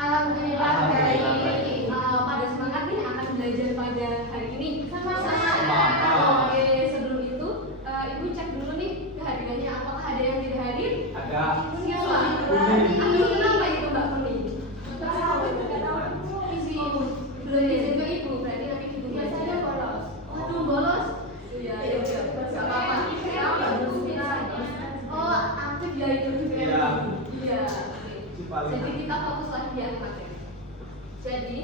Alhamdulillah baik. Pada semangat nih akan belajar pada hari ini. Sama. Oke, sebelum itu ibu cek dulu nih kehadirannya. Apakah ada yang tidak hadir? Ada. Siapa? Aduh, kenapa itu Mbak Feni? Belum izin ke ibu, berarti nanti ibu biasanya bolos. Waduh, bolos? Iya, nggak apa-apa. Oh, aktif ya itu juga. Iya. Jadi kita fokus lagi ya materi. Jadi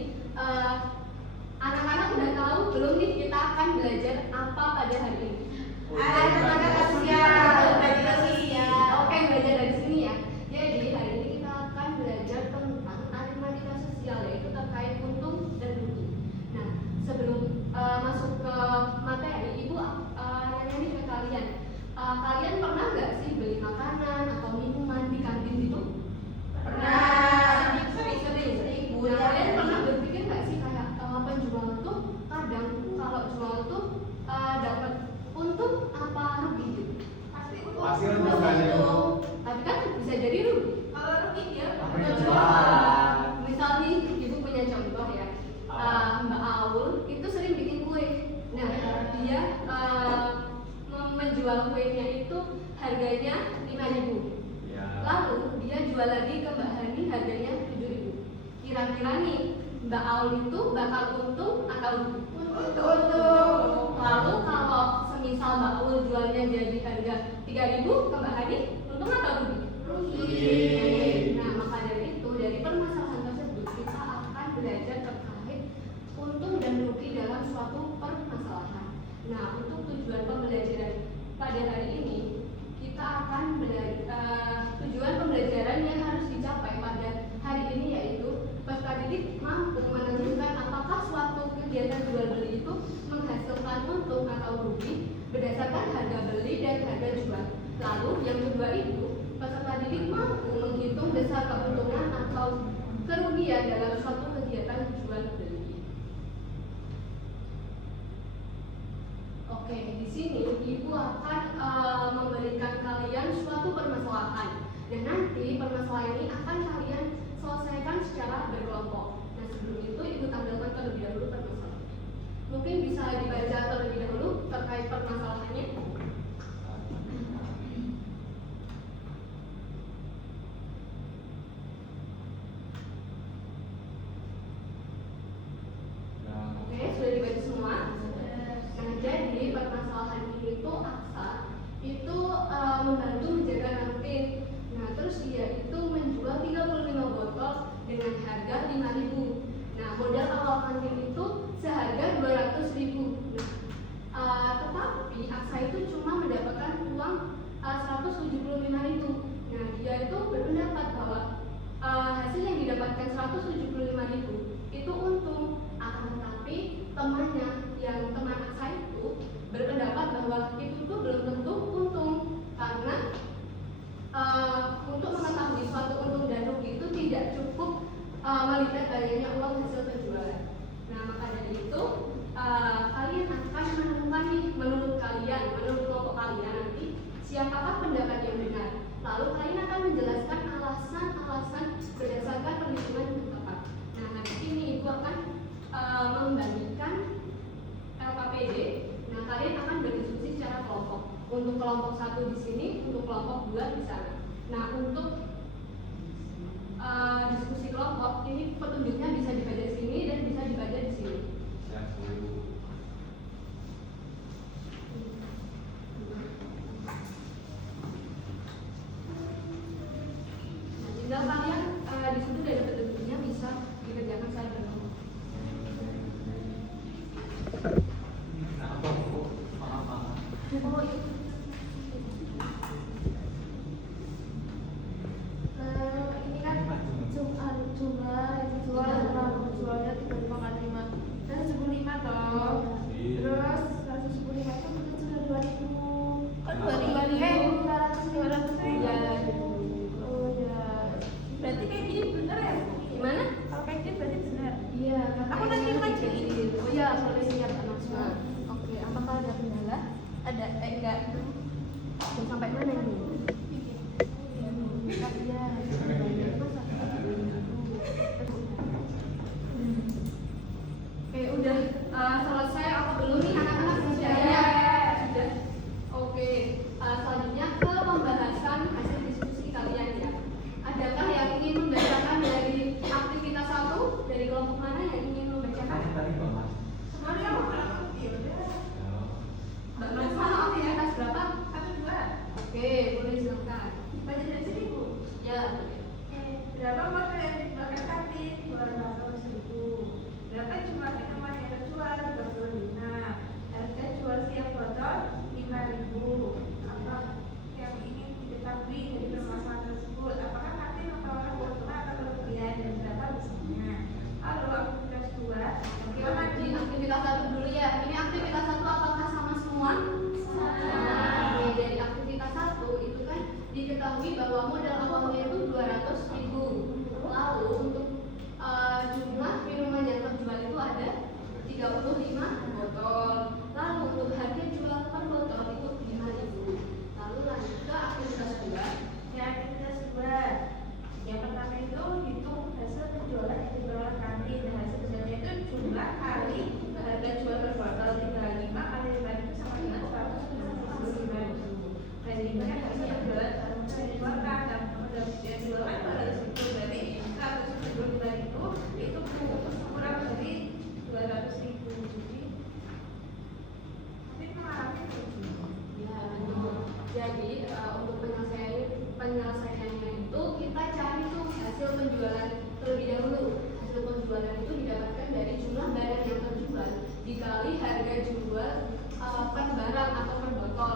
anak-anak udah tahu belum nih kita akan belajar apa pada hari ini? Anak-anak siap. Oke, belajar dari sini ya. Jadi hari ini kita akan belajar tentang aritmatika sosial, yaitu terkait untung dan rugi. Nah, sebelum masuk ke materi, ibu nanya nih ke kalian. Kalian pernah nggak sih beli makanan atau minuman di kantin gitu? Pernah. Sering. Nah, kalian pernah berpikir nggak sih kayak penjual tuh kadang kalau jual tuh dapat untung apa rugi gitu? Pasti untung. Tapi kan bisa jadi rugi. Kalau rugi dia jual. Misal nih ibu punya contoh ya, Mbak Aul itu sering bikin kue. Nah dia menjual kuenya itu harganya 5.000. Lalu dia jual lagi ke Mbak Hani harganya 7.000. Kira-kira nih Mbak Aul itu bakal untung atau rugi? Untung. Lalu kalau semisal Mbak Aul jualnya jadi harga 3.000 ke Mbak Hani, untung atau rugi? Rugi. Nah maka dari itu, dari permasalahan tersebut kita akan belajar terkait untung dan rugi dalam suatu permasalahan. Nah untuk tujuan pembelajaran pada hari ini kita akan tujuan pembelajaran yang harus dicapai pada hari ini yaitu peserta didik mampu menentukan apakah suatu kegiatan jual beli itu menghasilkan untung atau rugi berdasarkan harga beli dan harga jual. Lalu yang kedua itu peserta didik mampu menghitung besar keuntungan atau kerugian dalam suatu kegiatan jual beli. Oke, di sini ibu akan memberikan kalian suatu permasalahan. Dan nanti permasalahan ini akan kalian selesaikan secara berkelompok. Nah sebelum itu ibu tampilkan terlebih dahulu permasalahan. Mungkin bisa dibaca terlebih dahulu terkait permasalahannya. Oke, sudah dibaca semua. Nah jadi permasalahan ini tuh Aksa itu membantu menjaga kantin. Nah terus dia itu menjual 35 botol dengan harga 5.000. Nah modal awal kantin itu seharga 200.000. Tetapi Aksa itu cuma mendapatkan uang 175.000. Nah dia itu berpendapat bahwa hasil yang didapatkan 175.000 itu untung. Akan tetapi temannya yang teman Aksa itu berpendapat bahwa itu tuh belum tentu untung karena untuk mengetahui suatu untung dan rugi itu tidak cukup melihat adanya uang hasil penjualan. Nah maka dari itu kalian akan menemukan nih menurut kelompok kalian nanti siapakah pendapat yang benar. Lalu kalian akan menjelaskan alasan-alasan berdasarkan perhitungan yang tepat. Nah hari ini ibu akan membandingkan LKPD. Nah kalian akan berdiskusi secara kelompok. Untuk kelompok 1 di sini, untuk kelompok 2 di sana. Nah untuk diskusi kelompok ini petunjuknya bisa dibaca di sini dan bisa dibaca di sini. Nah, tinggal kalian di situ dari petunjuknya bisa dikerjakan secara berkelompok. Oh, iya. Ini kan jumlah yang dijualnya 35,5 dan 75 toh. Terus 175 itu mungkin sudah 2.000. Kan 2.000 200 ya. Oh ya. Berapa model yang dipakai kantin? 200.000. Berapa jumlah minuman yang terjual? 25. Harga jual setiap botol 5.000. Apa yang ingin diketahui dari permasalahan tersebut? Apakah kantin menawarkan keuntungan atau kerugian dan berapa besarnya? Lalu aktivitas 2. Gimana di aktivitas 1 dulu ya. Ini aktivitas 1 apakah sama semua? Nah, dari aktivitas 1 itu kan diketahui bahwa modal awalnya itu 200.000. Lalu untuk jumlah minuman yang terjual itu ada 35 botol. Lalu untuk harga jual per botol itu 5.000. Lalu lanjut ke aktivitas 2. Ya, aktivitas 2. Yang pertama itu hitung hasil penjualan yang diperoleh kantin. Nah, hasil penjualannya itu jumlah kali harga jual per botol 35 kali 5 itu sama dengan 175.000. Nah, jadi kan harusnya penjualan yang dikeluarkan dan yang dijualkan 200.000, berarti 175.000 itu kurang dari 200.000. Jadi nanti mengalami Ya, betul. Jadi untuk penyelesaiannya itu kita cari tuh hasil penjualan terlebih dahulu. Hasil penjualan itu didapatkan dari jumlah barang yang terjual dikali harga jual per barang atau per botol.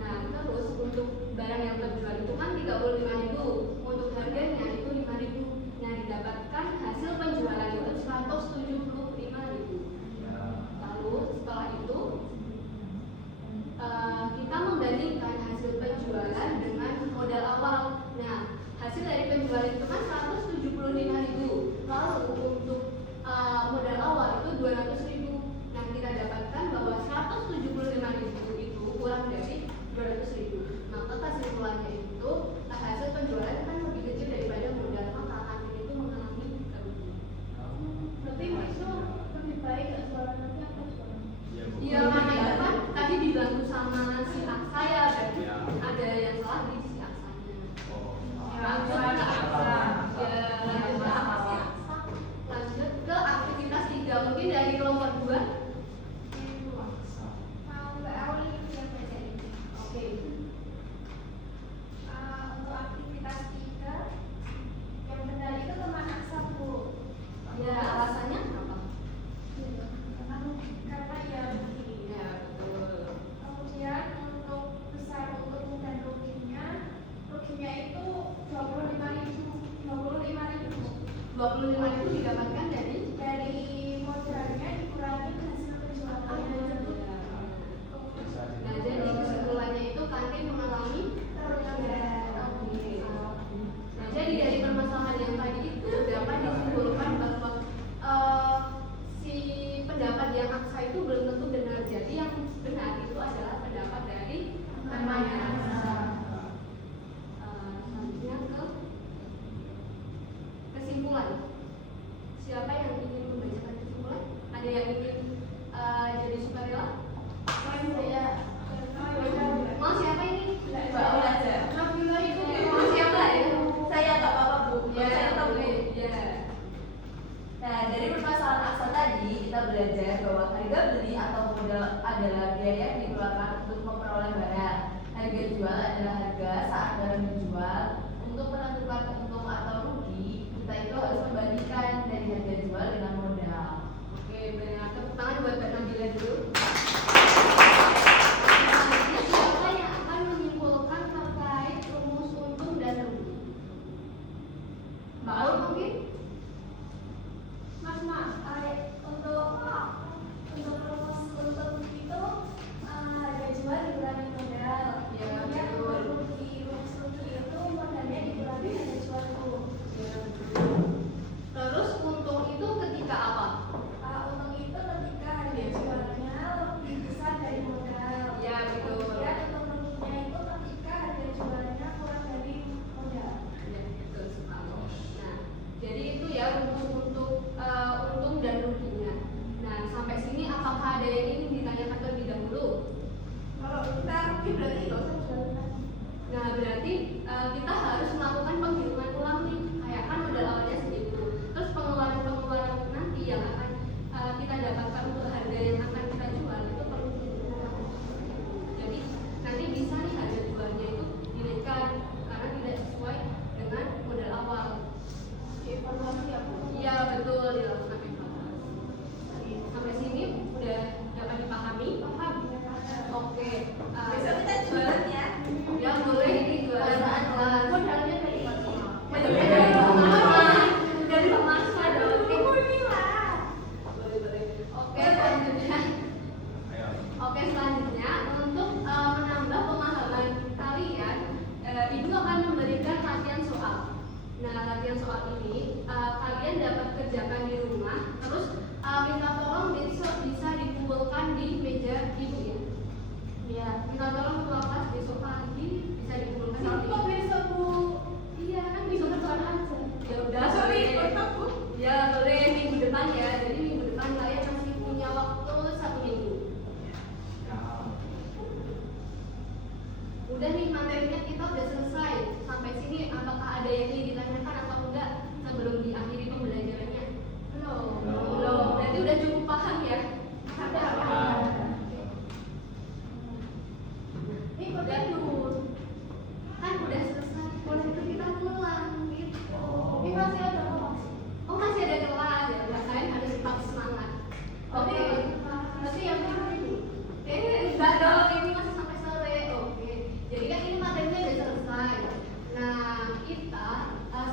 Nah, terus untuk barang yang terjual itu kan 35.000, untuk harganya itu 5.000. Nah, didapatkan hasil penjualan itu 175.000. Lalu setelah itu kita membandingkan hasil penjualan dengan modal awal. Nah, hasil dari penjualan itu kan 175.000. Lalu untuk modal awal itu 200.000. Nah, kita dapatkan bahwa 175.000 itu kurang dari 200.000. Maka kesimpulannya itu hasil penjualan kan lebih kecil daripada modal, maka kantin itu mengalami kerugian. berarti itu lebih baik gak jualan nanti apa jualan? Iya, karena itu kan tadi dibantu sama si Aksa ya, berarti Ya. ada yang salah di si Aksanya. Ya, Lanjut ke Aksa. Ya, lanjut ke Aksa. Lanjut ke aktivitas 3, mungkin dari kelompok 2. Mau Mbak Auli yang baca ini. Oke. Untuk aktivitas 3 yang benar itu teman Aksa, Bu. Ya, alasannya apa? Karena ya begini. Ya, betul. Kemudian untuk besar untung dan ruginya itu 25.000. 25.000 didapatkan dari modalnya dikurangi hasil penjualannya. Nah, jadi kesimpulannya itu kantin mengalami Kerugian. Nah, jadi dari permasalahan yang tadi itu dapat disimpulkan bahwa si pendapat yang Aksa itu belum tentu benar. Jadi yang benar itu adalah pendapat dari temannya Aksa. Selanjutnya ke kesimpulan. Siapa yang ingin membacakan kesimpulan? Ada yang ingin jadi sukarela? Saya Mau siapa ini? Mbak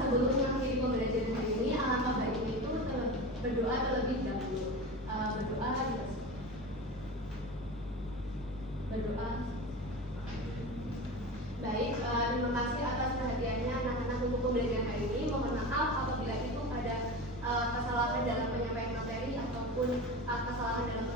sebelum mengakhiri pembelajaran hari ini, alangkah baiknya itu berdoa terlebih dahulu. Berdoa. Baik, terima kasih atas perhatiannya anak-anak untuk pembelajaran hari ini. Mohon maaf apabila itu ada kesalahan dalam penyampaian materi ataupun kesalahan dalam